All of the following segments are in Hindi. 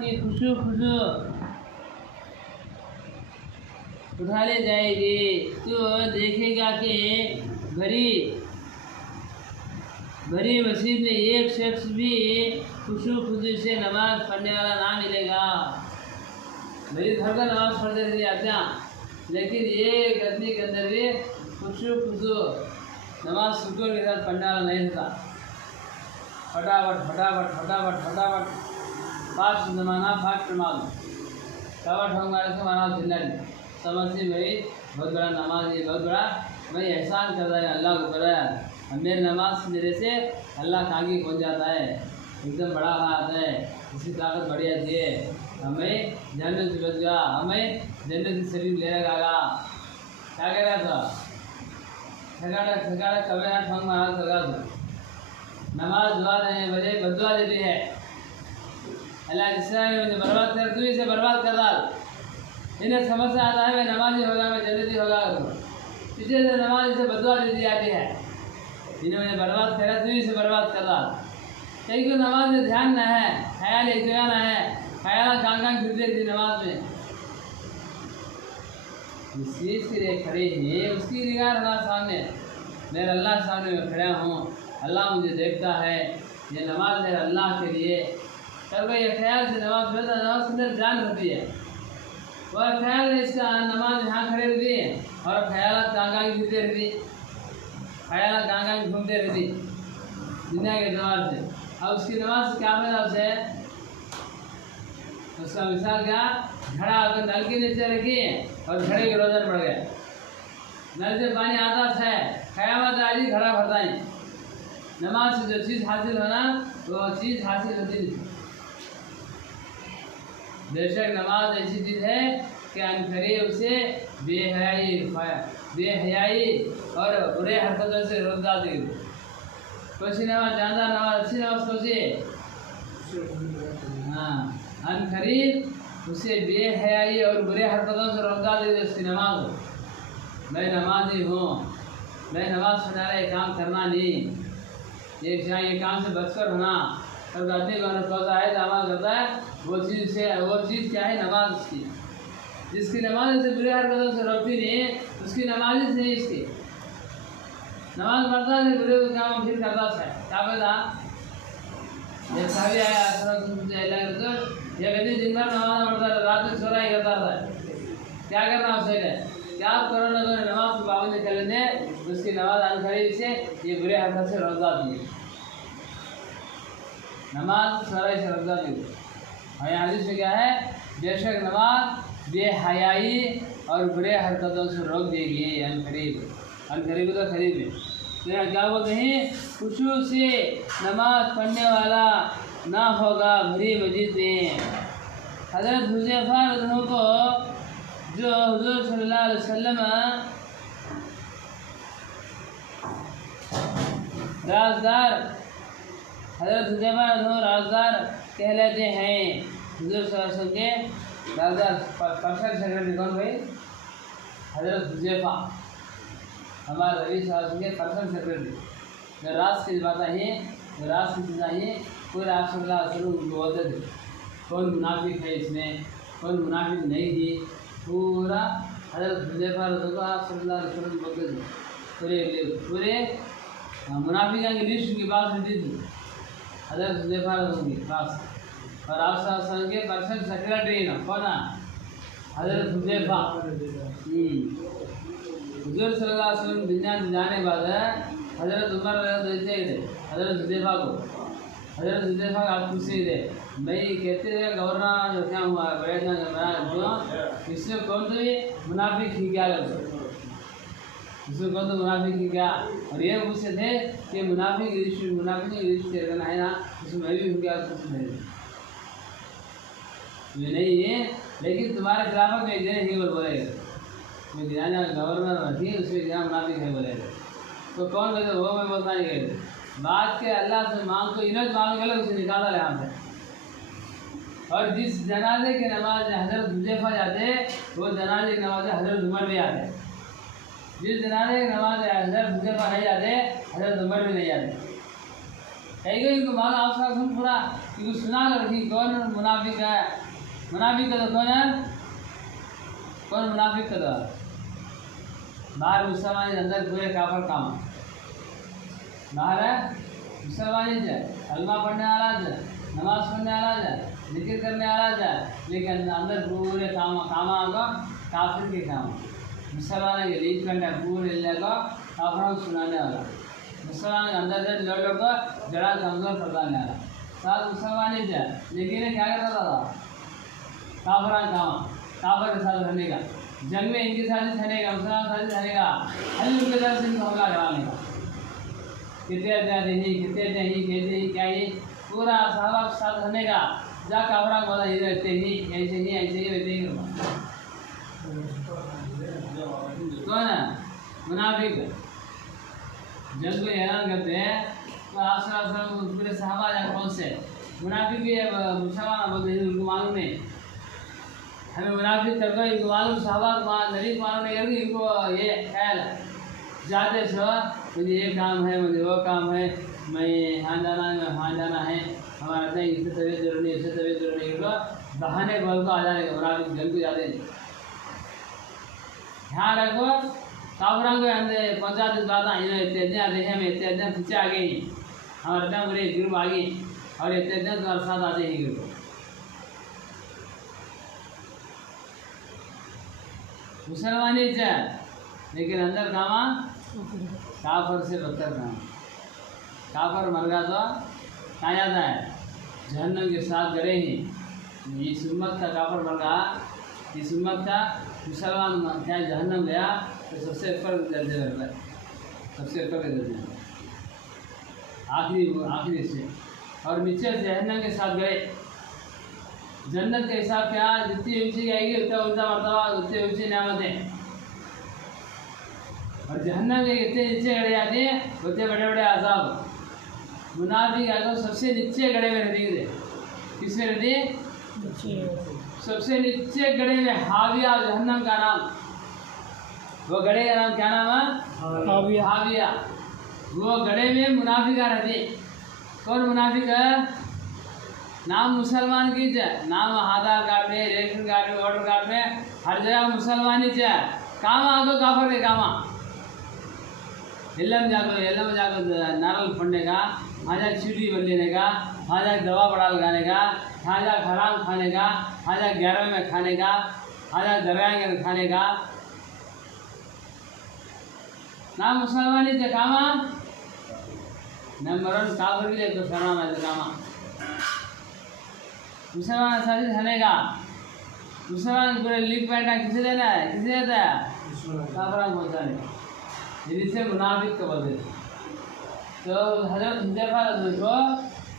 की खुशू खुशू उठा ले जाएगी। तो देखेगा कि भरी भरी मस्जिद में एक शख्स भी खुशू खुशू से नमाज पढ़ने वाला ना मिलेगा। मेरी घर का नमाज पढ़ते रह जाते हैं, लेकिन ये गद्दी के अंदर भी खुशू खुशू नमाज सुकून के साथ पढ़ने वाला नहीं होता। फटाफट फटाफट फटाफट फटाफट फास्ट जमाना फास्ट नमाज फटाफट हमारे से माना चिल्ला समझती भाई बहुत बड़ा नमाज है, बहुत बड़ा भाई एहसान कर रहा है अल्लाह को कर रहा है। मेरे नमाज मेरे से अल्लाह आगे पहुँच जाता है, एकदम बड़ा हाथ है, इसकी ताकत बढ़ जाती है, हमें जन्नत से बच गया, हमें जन्नत से शरीर ले लगा। क्या कह रहा था? ठगाड़ा कभी ना ठंग मारा लगा था। नमाज दुआ देने बजे बदुआ देती है। अल्लाह जिसने मुझे बर्बाद कर तू इसे बर्बाद कर डाल। इन्हें समझ से आता है मैं नमाजी होगा, मैं जन्नती होगा, इसे नमाज इसे बदुआ दे दी जाती है। जिन्हें मुझे बर्बाद करा तू इसे बर्बाद कर डाल। क्योंकि नमाज में ध्यान न है, ख्याल एक जगह न है, ख्याल कांकां फिरते थी नमाज में। जिस चीज़ के लिए खड़े हैं उसकी निगाह रखना सामने। मेरे अल्लाह सामने मैं खड़ा हूँ, अल्लाह मुझे देखता है, ये नमाज मेरे अल्लाह के लिए। तब ये ख्याल से नमाज पढ़ता, नमाज के अंदर जान होती है। वह ख्याल इसका नमाज यहाँ खड़े रहती है और ख्याल कांकां फिरते रहती, ख्याल कांकां घूमते रहती दुनिया के एतबार से। अब उसकी नमाज क्या फायदा उसे? उसका मिसाल क्या? घड़ा अगर नल के नीचे रखी और घड़े के रोजन पड़ गए, नल से पानी आता है, क़यामत आज ही घड़ा भरता है। नमाज से जो चीज़ हासिल होना वो चीज़ हासिल होती नहीं। बेशक नमाज ऐसी चीज़ है कि अनकरीब उसे बेहयाई और बुरे हरकतों से रोकता देगी। कोई नमाज ज़्यादा नमाज अच्छी नमाज सोचिए, हाँ, अनकरीब उसे बेहयाई और बुरे हरकतों से रोकता देगी उसकी नमाज। मैं नमाजी हूँ, मैं नमाज पढ़ने वाला ये काम करना नहीं, ये काम से बचकर होना। और आदमी को सोचता है नमाज करता है, वो चीज़ क्या है? नमाज उसकी, जिसकी नमाज से बुरे हरकतों से रोकती नहीं, उसकी नमाज ही नहीं। इसकी नमाज पढ़ता है बुरे काम फिर करता है, क्या फायदा? ये साहबी आया ये कहते दिन भर नमाज पढ़ता है, रात में सो रहा ही करता था। क्या करना उसे? क्या आप करो ना करो, नमाज की पाबंदी कर लेते, उसकी नमाज अनखरीब से ये बुरे हरकत से रोक जाती है। नमाज सराय से रोक जाती है। और यहाँ हदीस में क्या है? बेशक नमाज बेहयाई और बुरे हरकतों से रोक देगी। अनकरीब, अनकरीब तो करीब है। तो यहाँ क्या बोलते हैं? खुशू से नमाज पढ़ने वाला ना होगा भरी मस्जिद में। हज़रत हुज़ैफा रज़ियल्लाहु को जो हुज़ूर सल्लल्लाहु अलैहि वसल्लम राजदार, हज़रत हुज़ैफा राजदार कहलाते हैं। हुज़ूर सल्लल्लाहु अलैहि वसल्लम के राजदार पर्सनल सेक्रेटरी कौन भाई? हज़रत हुज़ैफा, हमारे नबी सल्लल्लाहु अलैहि वसल्लम के पर्सनल सेक्रेटरी। जो राज की बात है, जो राज की चीज़ है, पूरे आप सल्लल्लाहु अलैहि वसल्लम बोलते थे कौन मुनाफिक है इसमें, कौन मुनाफिक नहीं थी, पूरा हज़रत हुज़ैफा आप सल्लल्लाहु अलैहि वसल्लम बोलते थे। पूरे मुनाफिका की लिस्ट की बात होती थी हज़रत हुज़ैफा के पास। और आप सल्लल्लाहु अलैहि वसल्लम के पर्सनल सेक्रेटरी ना कौन? हज़रत हुज़ैफा। हुज़ूर सल्लल्लाहु अलैहि वसल्लम दुनिया से जाने के बाद हज़रत उमर देते थे हज़रत हुज़ैफा को। हज़रत हुज़ैफा का आप पूछते थे भाई, कहते थे गवर्नर क्या हुआ बड़े जो इसमें कौन तो ये मुनाफिक ही क्या करते, इसमें कौन तो मुनाफिक ही क्या? और ये पूछते थे कि मुनाफिक रिश्ते करना है ना, उसमें मैं भी हूँ क्या? कुछ नहीं, ये नहीं है, लेकिन तुम्हारे खिलाफत में एक ही बोलेगा, मैं गिराना गवर्नर थी उसमें गिरा मुनाफिक है बोलेगा। तो कौन कहते वो मैं बोलता नहीं कहते। बात के अल्लाह से मांग को इन्हें मांग गए, उसे निकाला यहाँ से। और जिस जनाजे के नमाज हज़रत हुज़ैफा जाते वो जनाजे की नमाज हज़रत उमर भी आते। जिस जनाजे की नमाज हज़रत हुज़ैफा नहीं जाते, हज़रत उमर भी नहीं जाते। कहेगा इनको मानो आपका सुन पूरा इनको सुना कर रखी कौन मुनाफिक है। मुनाफिक का कौन है? कौन मुनाफिक का? बाहर मुसलमान अंदर पूरे काफर काम बाहर है मुसलमान है, कलमा पढ़ने वाला है, नमाज पढ़ने वाला है, जिक्र करने वाला है, लेकिन अंदर पूरे काम आगा काफिर के काम। मुसलमान के लीड करने पूरे लेगा काफरों को सुनाने वाला। मुसलमान के अंदर से लोगों को जड़ा कमजोर करने वाला साथ मुसलमान ही है, लेकिन क्या करता था? काफरा काम काफर के साथ रहने का, जंग में इनके साथ ही रहने का, मुसलमान के साथ ही रहने का, हल उनके तरफ से इनको हमला कराने का। कितने नहीं कितने नहीं कहते ही क्या ही पूरा साहबा के साथ रहने का, जा काफरा को ये रहते ही ऐसे ही रहते ही। कौन है? मुनाफिक। जब कोई ऐलान करते हैं तो आसरा पूरे साहबा या कौन से मुनाफिक भी मुसलमान बोलते हैं, उनको मालूम नहीं हमें मुनाफिक कर दो, इनको मालूम साहबा नबी को मालूम नहीं करके इनको ये ख्याल जाते सो मुझे ये काम है, मुझे वो काम है, मैं यहाँ जाना है, हमारा नहीं इससे तबीयत जरूरी इससे तबीयत जरूरी है, बहाने बोल को आ जाएगा मुनाफिक जल को जाते। ध्यान रखो काफरा को अंदर पंचायत दादा इतने देखे में इतने पीछे आ गए हमारे इतना बुरे ग्रुप आ गई और इतने तुम्हारे साथ आते ही ग्रुप। मुसलमानी है लेकिन अंदर कामा काफर से बदतर काम। काफर मर गया तो कहाँ जाता है? जहन्नम के साथ गए ही। इस उम्मत का काफर मर गया, इस उम्मत का मुसलमान क्या जहन्नम गया तो सबसे ऊपर दर्जे रहता है, सबसे ऊपर के दर्जे आखिरी से, और नीचे जहन्नम के साथ गए। जन्नत का हिसाब क्या? जितनी ऊंची आएगी उतना ऊंचा मर्तबा, उतनी ऊंची नेमतें, और जहन्नम के इतने नीचे गड़े जाते हैं उतने बड़े बड़े आजाब। मुनाफिक आगे सबसे नीचे गड़े में रहती है। किसमें रहती है? सबसे नीचे गड़े में हाविया जहन्नम का नाम। वो गड़े का नाम क्या नाम है? हाविया। वो गड़े में मुनाफिका रहती। कौन मुनाफिक है? नाम मुसलमान की है, नाम आधार कार्ड में, रेशन कार्ड में, वोटर कार्ड में, हर जगह मुसलमान ही है। काम आगो काफर के कामा एल्लम जाकर नारल फोड़ने का, वहाँ जाकर सीढ़ी बन लेने का, वहाँ जाकर दवा बड़ा लगाने का, वहाँ जाकर हराम खाने का, वहाँ जाकर 11 में खाने का, वहाँ जाकर दरगाह खाने का। ना मुसलमानी से कामा नंबर 1 काफर भी तो शरण है कामा। मुसलमान साथी रहने का, मुसलमान पूरे लीक पैंटा किसे देना है? किसे देता है? काफरा को पहुँचाने का। जिसे मुनाफिक को बोलते। तो हजरत हुज़ैफा को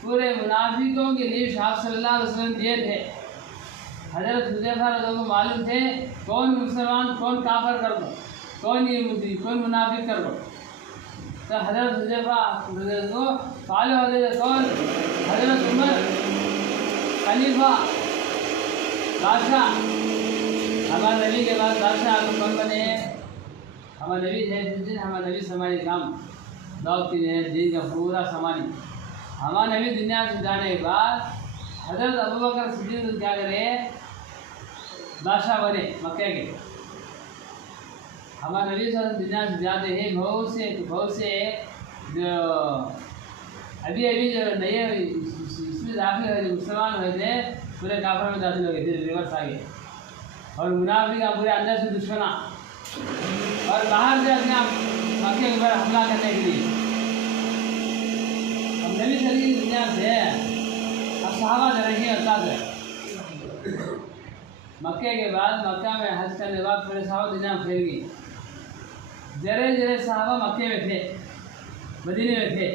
पूरे मुनाफिकों के लिए शाह सल्लल्लाहु अलैहि वसल्लम दिए थे। हजरत हुज़ैफा को मालूम थे कौन मुसलमान कौन काफर कर दो, कौन ये कौन मुनाफिक कर दो। तो हजरत हुज़ैफा को फॉलो होते थे कौन? हजरत उमर खलीफा बादशाह। हमारे नबी के बाद बादशाह को कौन बने? हमारे नबी जैसे हमारे नबी समानी काम दाऊद की दीन का पूरा समानी। हमारे नबी दुनिया से जाने के बाद हजरत अबू बकर सिद्दीक क्या करे? बादशाह बने मक्के के। हमारे नबी दुनिया से जाते हैं बहुत से जो अभी जो नए इसमें दाखिल हुए मुसलमान हुए थे पूरे काफर में दाखिल हो गए थे, रिवर्स आ गए। और मुनाफिक का पूरे अंदर से दुश्मना और बाहर से अपने मक्के के ऊपर हमला करने के लिए। अब नबी सल्लल्लाहु अलैहि दुनिया से अब सहाबा जरिए होता है। मक्के के बाद मक्का में हज करने के बाद पूरे सहाबा दुनिया में फैल गई। जरे सहाबा मक्के में थे, मदीने में थे,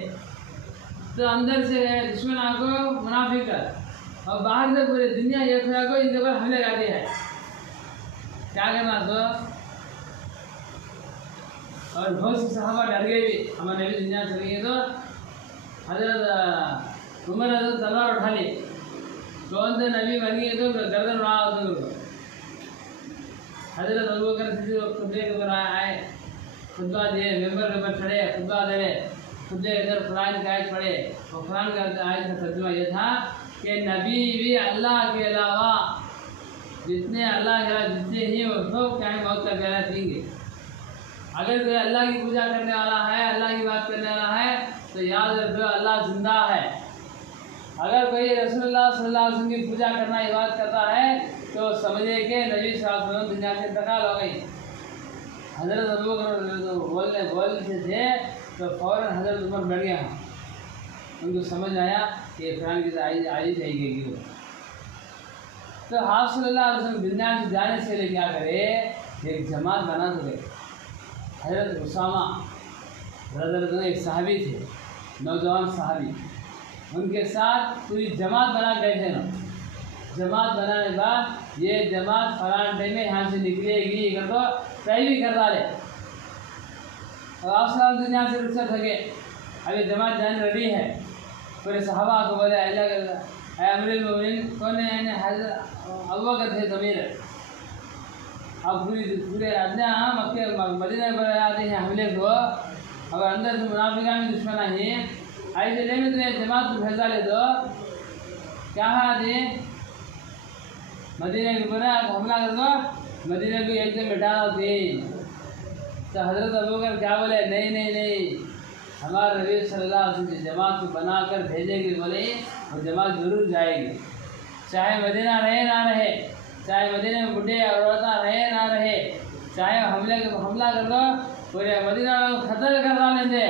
तो अंदर से दुश्मन को मुनाफिक और बाहर से पूरे दुनिया ये को इनके ऊपर हमले करते हैं। क्या करना तो? और बहुत से सहाबा डर गए भी। हमारे नबी दुनिया चले गए तो हजरत उमर हजरत तलवार उठा ली। कौन से नबी बन गए तो गर्दन उड़ा उनको। हजरत अबू बकर सिद्दीक खुतबे के ऊपर आए, खुतबा दिए, मेंबर के ऊपर चढ़े, खुतबा दे रहे। खुद इधर कुरान की आयत पढ़े, और कुरान का आयत का तर्जुमा यह था कि नबी भी अल्लाह के अलावा जितने अल्लाह के अलावा जितने ही वो सब क्या है मौत का प्याला पीएंगे। अगर कोई अल्लाह की पूजा करने वाला है, अल्लाह की बात करने वाला है, तो याद रखो अल्लाह जिंदा है। अगर कोई रसूलुल्लाह सल्लल्लाहु अलैहि वसल्लम की पूजा करना इबादत करता है तो समझे कि नबी सल्लल्लाहु अलैहि वसल्लम दुनिया से इंतकाल हो गई। हज़रत अबू बकर बोलते थे तो फ़ौरन हज़रत उमर बैठ गया, उनको समझ आया कि कुरान की आई जाएगी। तो आप सल्लल्लाहु अलैहि वसल्लम दुनिया से जाने से ले क्या करे, एक जमात बना दे। हज़रत उसामा रज़ियल्लाहु एक सहाबी थे, नौजवान सहाबी, उनके साथ पूरी जमात बना गए थे ना। जमात बनाने के बाद ये जमात फलान टाइम में यहाँ से निकलेगी कर तो तय भी कर डाले। और आप सब दुनिया से रुखसत हो गए, अभी जमात जाने रेडी है। पूरे सहाबा को बोले अमीरुल मोमिनीन कौन है, अबू बकर थे ज़मीर। अब पूरे अपने मक्के मदीना में आते हैं हमले को, अगर अंदर से मुनाफिका में दुश्मन है ऐसे लेने तो जमात को भेजा ले दो क्या है मदीना के ऊपर हमला कर दो, मदीना को एकदम बिठा दी। तो हज़रत अबू बकर क्या बोले, नहीं नहीं नहीं, हमारे नबी सल्लल्लाहु अलैहि वसल्लम जमात को बनाकर भेजेंगे, बोले और जमात जरूर जाएगी, चाहे मदीना रहे ना रहे, चाहे मदीने में बुढ़े और औरतें रहे ना रहे, चाहे हमला कर दो, पूरे मदीना को खतर कर डालेंगे,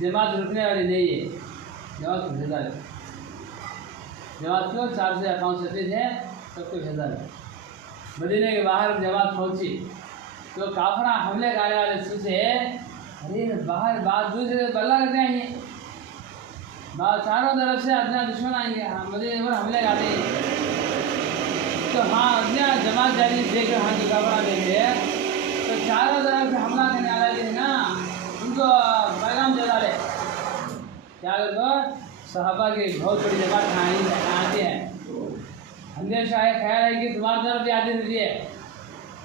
जमात रुकने वाली नहीं है। जमात को भेजा है, जमात क्यों 4 से 5 सफेद है, सबको भेजा है। मदीने के बाहर जमात पहुंची तो काफरा हमले करने वाले सोचे अरे बाहर बात दूसरे बल्ला कर जाएंगे, बात चारों तरफ से अपना दुश्मन आएंगे, मदीने पर हमले करते हैं। तो हाँ अपना जमात जारी देख हाँ जो काफरा देख रहे हैं, तो चारों तरफ से हमला करने वाले है ना, उनको पैगाम दे डाले। क्या कर दो, सहाबा की बहुत बड़ी जमात आती है, हमेशा ख्याल है कि तुम्हारी तरफ भी आती रहती है।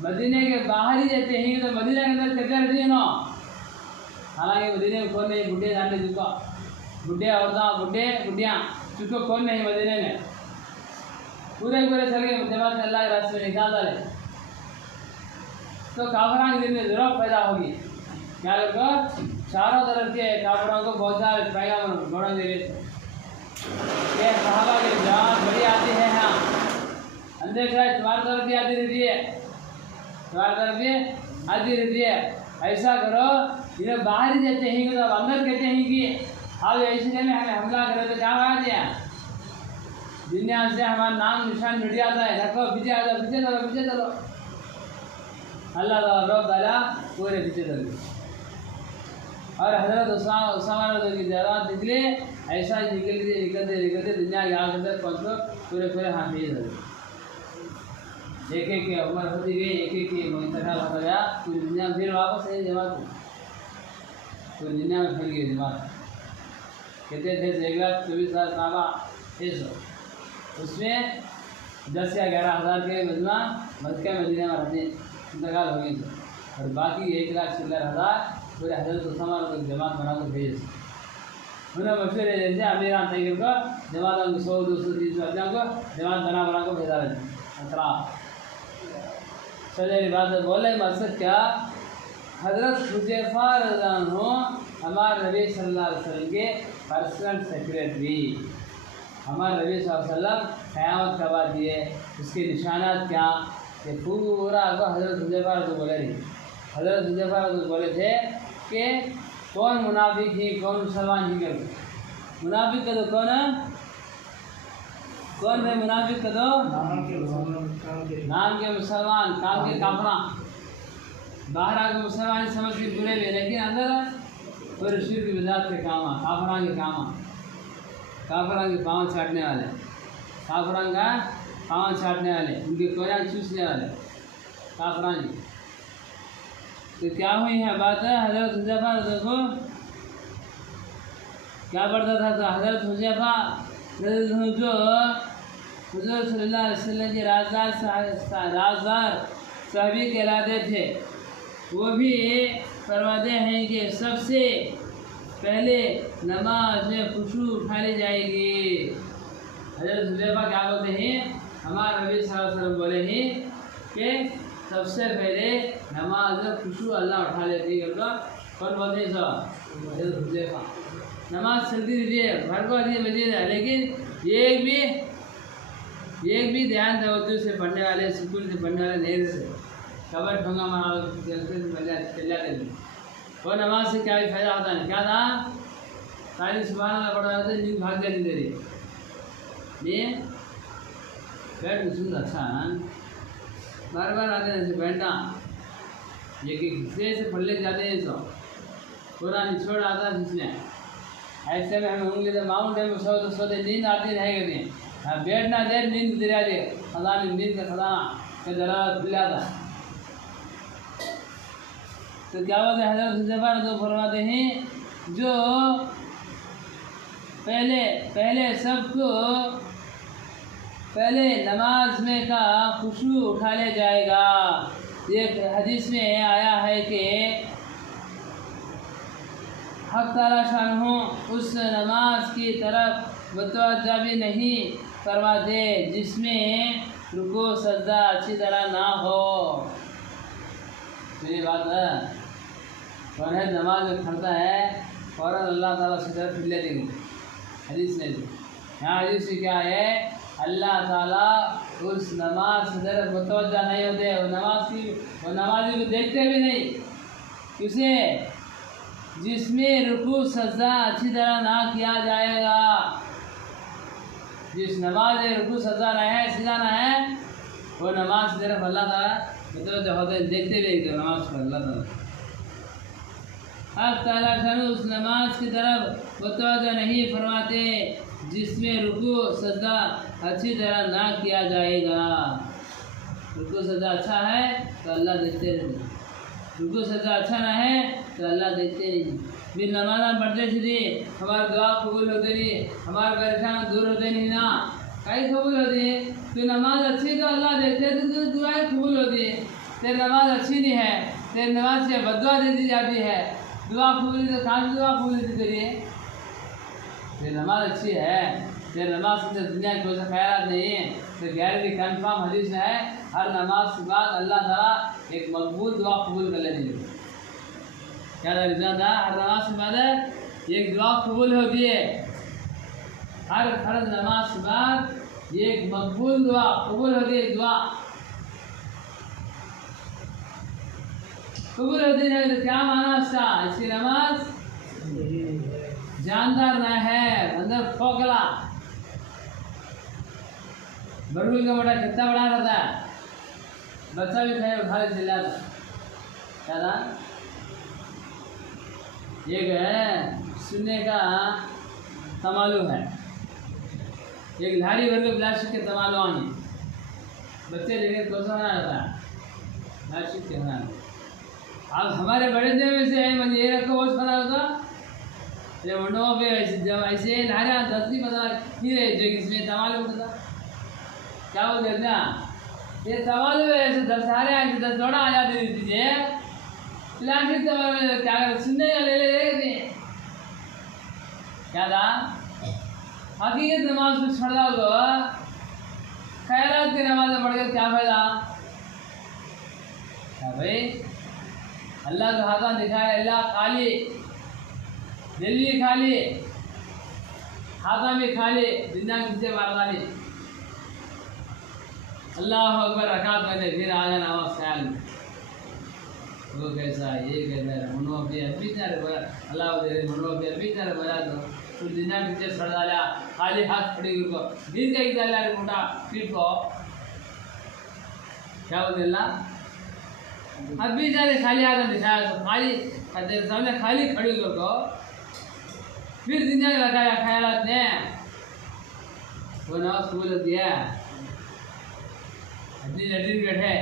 मदीने के बाहर ही रहते हैं तो मदीने के अंदर कब्जा रहती है ना। हालांकि मदीने में कौन नहीं, बुढ़े जानते चुका, बुढ़े औरतें बुढ़ियाँ चुको कौन नहीं मदीने में, पूरे चल के जमात अल्लाह के रास्ते में निकाल डाले। तो काफरा के दिन में जरूरत पैदा होगी, क्या कर चारों तरफ के काफरों को बहुत सारे पैगाम घोड़ा दे रहे थे। सहाबा की जमात बड़ी आती है, हाँ अंदर से तुम्हारी तरफ भी आती रहती है, तुम्हारी तरफ भी आती रहती है। ऐसा करो इन्हें बाहर ही देते हैं तो अंदर कहते हैं कि अब ऐसे में हमें हमला करे तो क्या बात है, दुनिया से हमारा नाम निशान मिट जाता है, रखो पीछे आ जाओ, पीछे चलो पीछे चलो, अल्लाह ताला पूरे पीछे चलो। और हज़रत उसामा की जरात निकले, ऐसा निकलते दुनिया के आगे तक पहुँचो, पूरे हाफिज हो गए। एक एक की उम्र होती गई, एक एक की इंतकाल होता गया, पूरी दुनिया में फिर वापस है जमात, पूरी दुनिया में फैल गई जमात। कहते थे 1,24,000 साहबा ऐसा, उसमें 10 या 11,000 के मजमा मक्का मदीना में रहते इंतकाल हो गई थे, और बाकी 1,00,000 पूरे हज़रत उसामा को जमात बना कर भेजे। उन्हें मशहूर जैसे अमीरान तैयब को जमात 100, 200, 300 आदमियों को जमात बना कर भेजा रहे अतराफ। चलिए बात बोले मकसद क्या, हज़रत हुज़ैफा रज़ियल्लाहु अन्हु हमारे नबी सल्लल्लाहु अलैहि वसल्लम के पर्सनल सेक्रेटरी, हमारे नबी सल्लल्लाहु अलैहि वसल्लम क़यामत कब आती है, उसके निशानात क्या, ये पूरा को हज़रत हुज़ैफा तो बोले रही। हज़रत हुज़ैफा तो बोले थे कि कौन मुनाफिक ही कौन मुसलमान ही कर, मुनाफिक का तो कौन है, मुनाफिक का तो नाम के मुसलमान, काम के काफरा, बाहर आके मुसलमान समझ के बुरे भी, लेकिन अंदर पूरे शिर्क की बिदात के काम, काफरा के काम, काफरा के पाँव छाटने वाले, काफरा का पाँव छाटने वाले, उनके कोयला चूसने वाले काफरा जी। तो क्या हुई है बात है, हज़रत हुज़ैफा देखो क्या पढ़ता था, तो हज़रत हुज़ैफा जो हुज़ूर सल्लल्लाहु अलैहि वसल्लम के राज़दार साहबी कहलाते थे, वो भी फरमाते हैं कि सबसे पहले नमाज में खुशू उठाई जाएगी। हज़रत हुज़ैफा क्या बोलते हैं, हमारे नबी सल्लल्लाहु अलैहि वसल्लम बोले हैं कि सबसे पहले नमाज में खुशू अल्लाह उठा लेती है। कौन बोलते हैं सब? हज़रत हुज़ैफा। नमाज चलती रहिए, घर को आती मस्जिद है, लेकिन एक भी ध्यान तवज्जो से पढ़ने वाले, सुकून से पढ़ने वाले नहीं रहते। कबर ठोंगा मारा चल जाते थे। वो नमाज से क्या भी फायदा होता है? क्या था? सारी सुबह में पढ़ रहे थे, नींद भाग जाती तेरी। ये बैठ सुन अच्छा है, बार बार आते हैं बैठना, ये कि हिस्से से पढ़ ले जाते हैं सब पूरा निचोड़ आता है जिसने ऐसे में हमें उंगली से माउंट है तो सोते नींद आती रहेगी। हाँ, बैठना देर नींद दिला दे, खजाना नींद का खजाना का दरवाजा खुल जाता है। तो क्या होता है, हज़रत हुज़ैफा तो फरमाते हैं जो पहले नमाज में का खुशू उठा ले जाएगा। ये हदीस में आया है कि हक़ ताला शानहू उस नमाज की तरफ मुतवज्जा भी नहीं करवाते जिसमें रुकू सजदा अच्छी तरह ना हो। मेरी बात है, कौन है नमाज में खड़ता है और अल्लाह ताला से तरफ फिर ले देंगे। हदीस में यहाँ हदीस से क्या है, अल्लाह ताला उस नमाज की तरफ मुतवज्जा नहीं होते, वो नमाजी को देखते भी नहीं। किसे? जिसमें रुकू सजदा अच्छी तरह ना किया जाएगा। जिस नमाज में रुकू सजदा ना है, सीधा ना है, वो नमाज की तरफ अल्लाह ताला मुतवज्जा होते, देखते भी तो नमाज पर अल्लाह ताला हक़ ताला शान उस नमाज की तरफ मुतवज्जा नहीं फरमाते जिसमें रुकू सजदा अच्छी तरह ना किया जाएगा। रुकू सजदा अच्छा है तो अल्लाह देखते रहते, रुकू सजदा अच्छा ना है तो अल्लाह देखते नहीं। फिर नमाज़ पढ़ते थे, हमारा दुआ कबूल होते नहीं, हमारा परेशान दूर होते नहीं ना, कहीं कबूल होती है। तो नमाज अच्छी तो अल्लाह देखते तो दुआएं कबूल होती है। तेरी नमाज अच्छी नहीं है, तेरी नमाज से बददुआ दे दी जाती है, दुआ कबूल तो कहाँ से दुआ कबूल होती तेरी? तेरी नमाज अच्छी है, तेरी नमाज से दुनिया की कोई सा ख्याल नहीं है। तो गारंटी कन्फर्म हदीस है, हर नमाज के बाद अल्लाह ताला एक मकबूल दुआ कबूल कर लेती है। क्या रिजल्ट था? हर नमाज के बाद एक दुआ कबूल होती है। हर फर्ज नमाज के बाद एक मकबूल दुआ कबूल होती है। दुआ कबूल होती है तो क्या माना उसका? इसकी नमाज जानदार ना है, अंदर खोखला, बरगुल का बड़ा कितना बड़ा रहता है, बच्चा भी खाए उठा के चिल्लाता। क्या था? एक है सुनने का तमालू है, एक लाड़ी भर के प्लास्टिक के तमालू आने बच्चे लेके कौन सा बना रहता है? प्लास्टिक के बना। अब हमारे बड़े देव में से है ये रखो वो बना होगा, ये मंडों पे जब ऐसे लारे दसवीं पता नहीं रहे जो इसमें तमालू होता क्या बोलते हैं ना, ये तमालू है ऐसे 10 सारे आए 10 जोड़ा आ जाते दीजिए प्लास्टिक तमालू में क्या कर सुनने का ले ले क्या था? हकीकत नमाज को छोड़ दो, खैरात की नमाज में पढ़ कर क्या फायदा? क्या भाई अल्लाह का हाथा दिखाए, अल्लाह खाली दिल भी खाली, हाथा भी खाली, दुनिया किससे बारदानी। अल्लाह अकबर रकात मैंने फिर आ जाना नमाज ख्याल में वो कैसा ये कैसा है मनो पे अभी ना रे अल्लाह दे मनो पे अभी ना रे बजा दो तो दुनिया किससे छोड़ डाला, खाली हाथ खड़ी को दिन का इधर ला रे मोटा पीठ को क्या बोलते अल्लाह अभी जाने खाली हाथ दिखाया तो खाली तेरे सामने खाली खड़ी को फिर दुनिया का लगाया ख्यालात ने वो नमाज कबूल होती है। लेटरिन बैठे,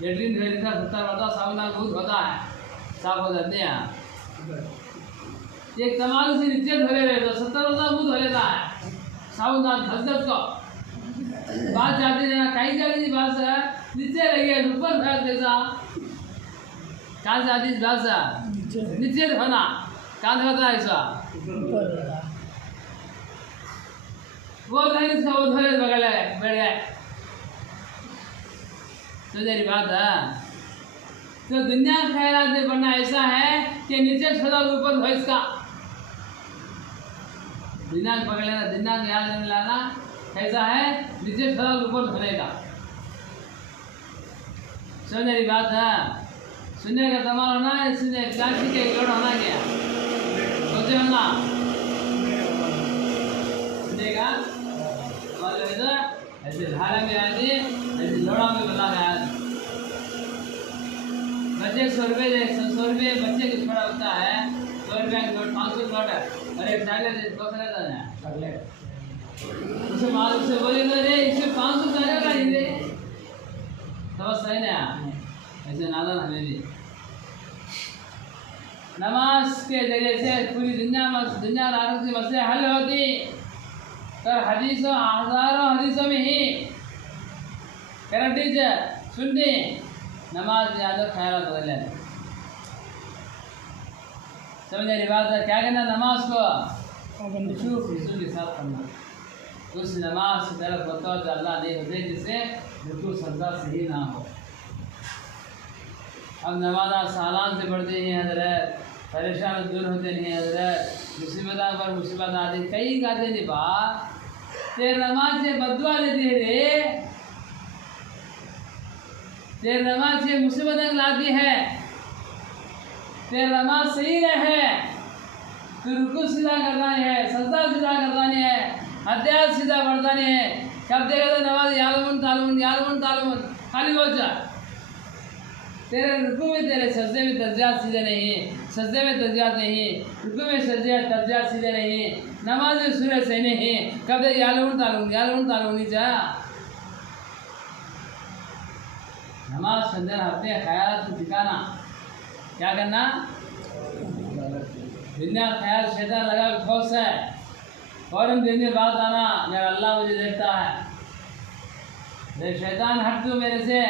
लेटरिन बैठे का 70 होता साबुन दूध होता है, साफ हो जाते हैं। एक तमालू से नीचे धोले रहे तो 70 होता दूध हो लेता है, साबुन दांत घस को बात जाती है कहीं जाती थी बात से नीचे लगे ऊपर फैल जैसा कहाँ से आती बात से नीचे धोना कहाँ होता है ऐसा वो धैर्य इसका वो धैर्य बगल है बैठ गए तो मेरी बात है तो दुनिया खैरात में बनना ऐसा है कि नीचे सदा ऊपर हो इसका दुनिया पकड़ लेना दुनिया को याद नहीं लाना कैसा है नीचे सदा ऊपर होने का समझ मेरी बात है सुनने का तमाम होना है सुनने प्लास्टिक के लोड होना क्या सोचे होना सुनने का ऐसे धारा में आती ऐसे लोड़ा में बता गया बच्चे 100 रुपये बच्चे को छोड़ा होता है 100 रुपये का नोट 500 नोट है और एक चॉकलेट कौन सा रहता है चॉकलेट उसे मालूम से बोले ना रे इसे 500 चॉकलेट का ही दे समझ सही ना ऐसे नादान हमें भी नमाज के जरिए से पूरी दुनिया और आखिरत की मसले हल होती पर हदीसों हजारों हदीसों में ही गारंटी है सुनते नमाज ज़्यादा ख्याल बदल है समझ रही बात है क्या करना नमाज को खुशू के साथ करना उस नमाज की तरफ होता जो अल्लाह नहीं होते जिससे बिल्कुल सजदा सही ना हो अब नमाज सालान से पढ़ते हैं हजरत परेशान दूर होते नहीं हजरत मुसीबत पर मुसीबत आती कई गाते नहीं बात तेरे नमाज से बदुआ देती है रे तेरे नमाज से मुसीबत लाती है तेरे नमाज सही रहे तो रुकू सीधा करना है सजदा सीधा करना है अध्याय सीधा पढ़ता नहीं है कब देखा तो नमाज यालमुन तालमुन खाली हो जा तेरे रुकू में तेरे सजदे में तर्जियात सीधे नहीं सजदे में तर्जियात नहीं रुकू में तर्जियात सीधे नहीं नमाज में सूरज सही नहीं कब दे यालमुन तालमुन जा नमाज के अंदर अपने ख्याल को ठिकाना क्या करना दुनिया ख्याल शैतान लगा खौफ है फौरन दिन में बात आना मेरा अल्लाह मुझे देखता है मेरे शैतान हट तू मेरे से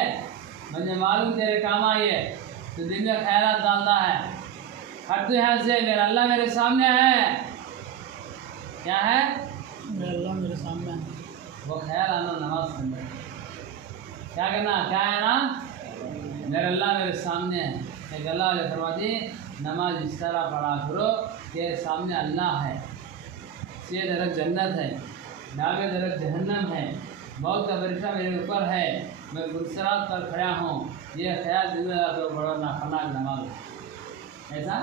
मुझे मालूम तेरे काम आई है तो दिन में ख्याल डालता है हट तू यहाँ से मेरा अल्लाह मेरे सामने है क्या है मेरा अल्लाह मेरे सामने है वो ख्याल आना नमाज के अंदर क्या करना क्या है ना मेरा अल्लाह मेरे सामने है एक अल्लाह ने फरमा दी नमाज इस तरह पढ़ा करो तेरे सामने अल्लाह है ये दरक जन्नत है नावे दरक जहन्नम है मौत का परीक्षा मेरे ऊपर है मैं गुलसरात पर खड़ा हूँ ये ख्याल दिल में तो बड़ा नाखनाक नमाज ऐसा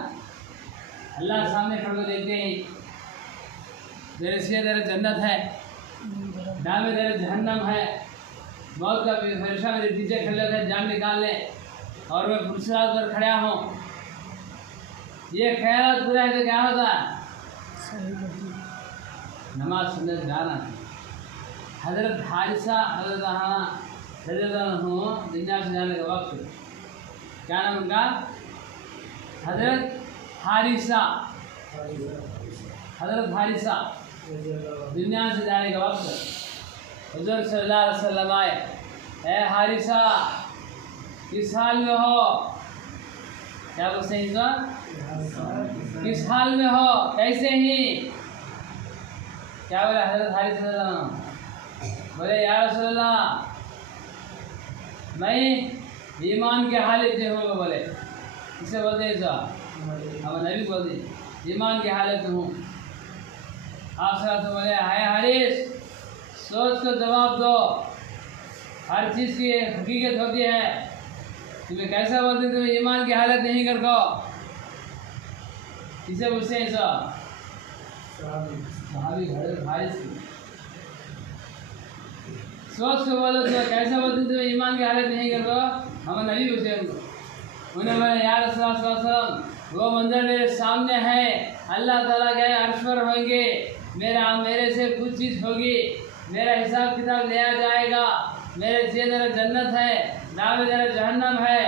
अल्लाह सामने खड़े को देखते ही मेरे से दरक जन्नत है नावे दरक जहन्नम है मौत का परीक्षा मेरे पीछे खड़े थे जान निकाल ले और मैं गुलसरात पर खड़ा हूँ ये ख्याल पूरा है तो क्या होता नमाज सुनने जाना हजरत हारिसा हजरत हूँ दुनिया से जाने का वक्त क्या नाम उनका हजरत हारिसा दुनिया से जाने का वक्त हुज़ूर सल्लल्लाहु अलैहि वसल्लम आए ए हारिसा किस हाल में हो क्या बोलते हैं इसका किस हाल में हो कैसे ही क्या बोला हजरत हारिसा बोले या रसूल अल्लाह मैं ईमान के हालत में हूँ बोले किसे बोलते हैं ऐसा हम नबी बोलते ईमान की हालत में हूँ आप सलाह बोले हाय हारिस सोच को जवाब दो हर चीज़ की हकीकत होती है तुम्हें कैसा बोलते तुम्हें ईमान की हालत नहीं कर को किसे पूछते हैं ऐसा सहाबी हारिस की सोच को बोलो तो कैसा बोलते तुम्हें ईमान की हालत नहीं कर दो हम नबी पूछे उन्हें बोले यार वो मंजर मेरे सामने है अल्लाह ताला के अर्श पर होंगे मेरे से कुछ चीज़ होगी मेरा हिसाब किताब लिया जाएगा मेरे से जरा जन्नत है नाम जरा जहन्नम है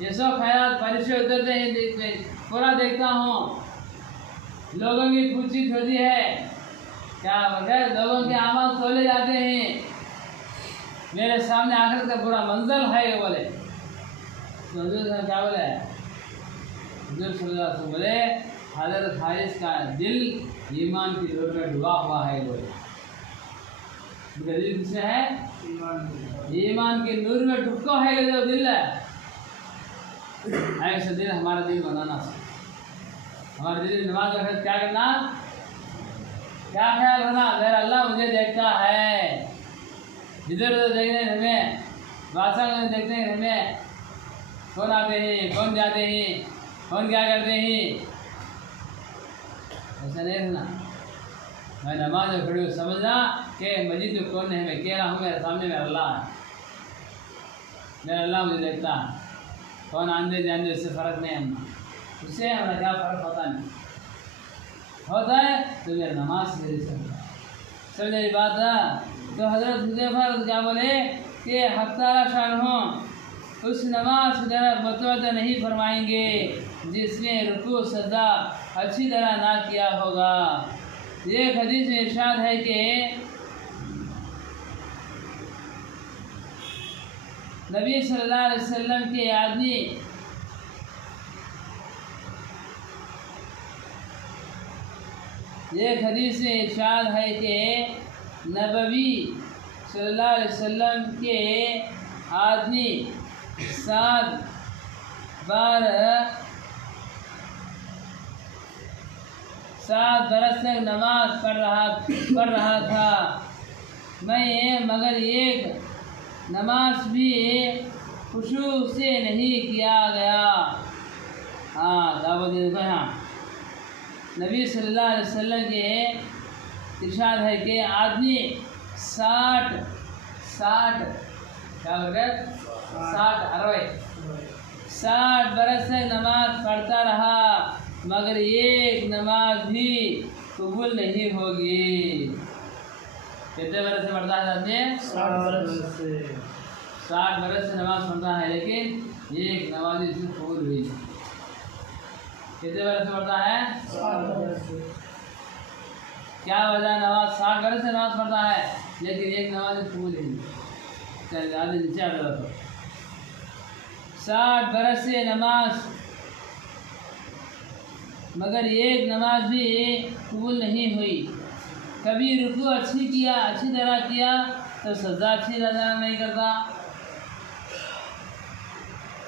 ये सब ख्याल परिचय उतरते हैं पूरा देखता हूँ लोगों की पूछताछ होती है क्या बगैर लोगों के आमाल खोले जाते हैं मेरे सामने आखिरत का पूरा मंजर है ये बोले तो क्या बोले हुजूर सल्लल्लाहु अलैहि वसल्लम बोले हज़रत हारिस का दिल ईमान की नूर में डूबा हुआ है। बोले दिल किसमें है? ईमान के नूर में डूबा है जो दिल है। ऐसा दिल हमारा दिल बनाना। हमारे दिल में नमाज का क्या करना, क्या ख्याल रखना, मेरा अल्लाह मुझे देखता है। इधर उधर देखने हमें, बादशाह देखते हैं हमें, कौन आते हैं, कौन जाते हैं, कौन क्या करते हैं, ऐसा नहीं रहना। मैं नमाज में खड़ी हूँ समझना कि मस्जिद में कौन है, मैं कह रहा हूँ मेरे सामने मेरा अल्लाह है। मेरा अल्लाह मुझे देखता है। कौन आंधे जाने उससे फ़र्क नहीं है, उससे हमारा क्या फ़र्क होता नहीं होता है। तो मेरी नमाज मेरी समझ मेरी बात है। तो हज़रत हुज़ैफ़ा क्या बोले कि हक़ ताला शान हो उस नमाज की तरह मतवज़्ज़ो नहीं फरमाएंगे जिसमें रुकू सजदा अच्छी तरह ना किया होगा। ये हदीस में इरशाद है कि नबी सल्लल्लाहु अलैहि वसल्लम के आदमी एक हदीस में इरशाद है कि नबी सल्लल्लाहु अलैहि वसल्लम के आदमी 7 बरस तक नमाज पढ़ रहा था मैं, मगर एक नमाज भी खुशू से नहीं किया गया। हाँ दावत देखो यहाँ नबी सल्लल्लाहु अलैहि वसल्लम के इरशाद है कि आदमी 60 क्या हो गया 60 बरस तक नमाज पढ़ता रहा मगर एक नमाज भी कबूल नहीं होगी। कितने बरस से पढ़ता है आदमी? 60 बरस से नमाज पढ़ता है लेकिन एक नमाज इसमें कबूल हुई। कितने बरस से पढ़ता है? 60 बरस। क्या वजह? नमाज 60 बरस से नमाज पढ़ता है लेकिन एक नमाज कबूल नहीं। चल आगे नीचे आ जाओ। 60 बरस से नमाज मगर एक नमाज भी कबूल नहीं हुई। कभी रुकू अच्छी तरह किया तो सजदा अच्छी तरह नहीं करता,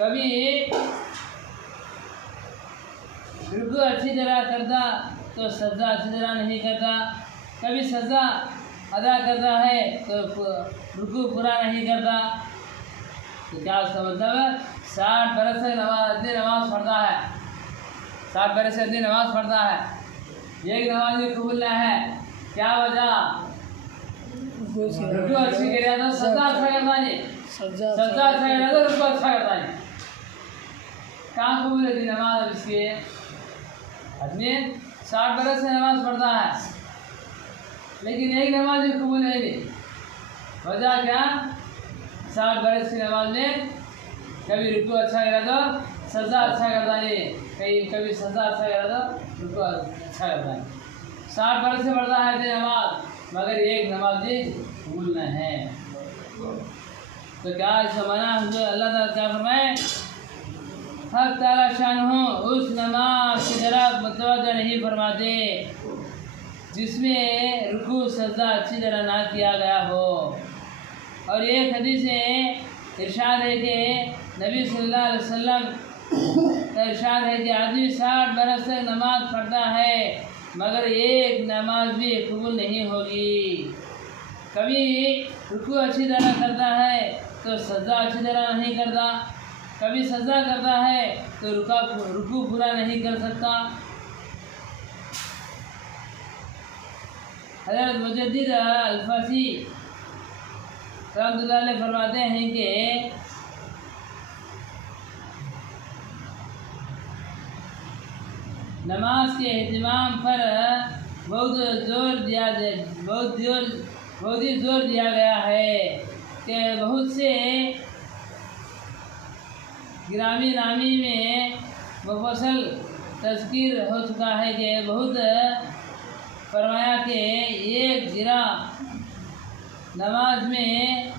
कभी रुकू अच्छी तरह करता तो सजदा अच्छी तरह नहीं करता, कभी सजदा अदा करता है तो रुकू पूरा नहीं करता। तो क्या उसका मतलब है? 60 बरस से नमाज पढ़ता है, 60 बरस से नमाज पढ़ता है, एक नमाज भी कबूल नहीं है। क्या वजह? रुकू अच्छी कर तो सजदा अच्छा करता नहीं, सजदा अच्छा कर तो रुकू अच्छा करता नहीं। कहाँ कबूल है नमाज? अब इसके आदमी 60 बरस से नमाज पढ़ता है लेकिन एक नमाज भी कबूल नहीं। वजह क्या? 60 बरस की नमाज में कभी रुकू अच्छा करा तो सजदा अच्छा करता नहीं, कभी सजदा अच्छा करा तो रुकू अच्छा करता है। 60 बरस से पढ़ता है नमाज मगर एक नमाज भी कबूल नहीं है। तो क्या इसका माना अल्लाह ताला क्या फरमाए? हक़ ताला शान हो उस नमाज की तरफ मतवज्जो नहीं फरमाते जिसमें रुकू सजदा अच्छी तरह ना किया गया हो। और एक हदीस में इरशाद है कि नबी सल्लल्लाहु अलैहि वसल्लम का इरशाद है कि आदमी 60 बरस तक नमाज पढ़ता है मगर एक नमाज भी कबूल नहीं होगी। कभी रुकू अच्छी तरह करता है तो सजदा अच्छी तरह नहीं करता, कभी सजदा करता है तो रुकू पूरा नहीं कर सकता। हज़रत मुजद्दिद अल्फासी रहमतुल्लाह अलैह फरमाते हैं कि नमाज के एहतिमाम पर बहुत ही जोर दिया गया है कि बहुत से गिरामी नामी में मुफस्सल तज़कीर हो चुका है कि बहुत फरमाया कि एक गिरा नमाज में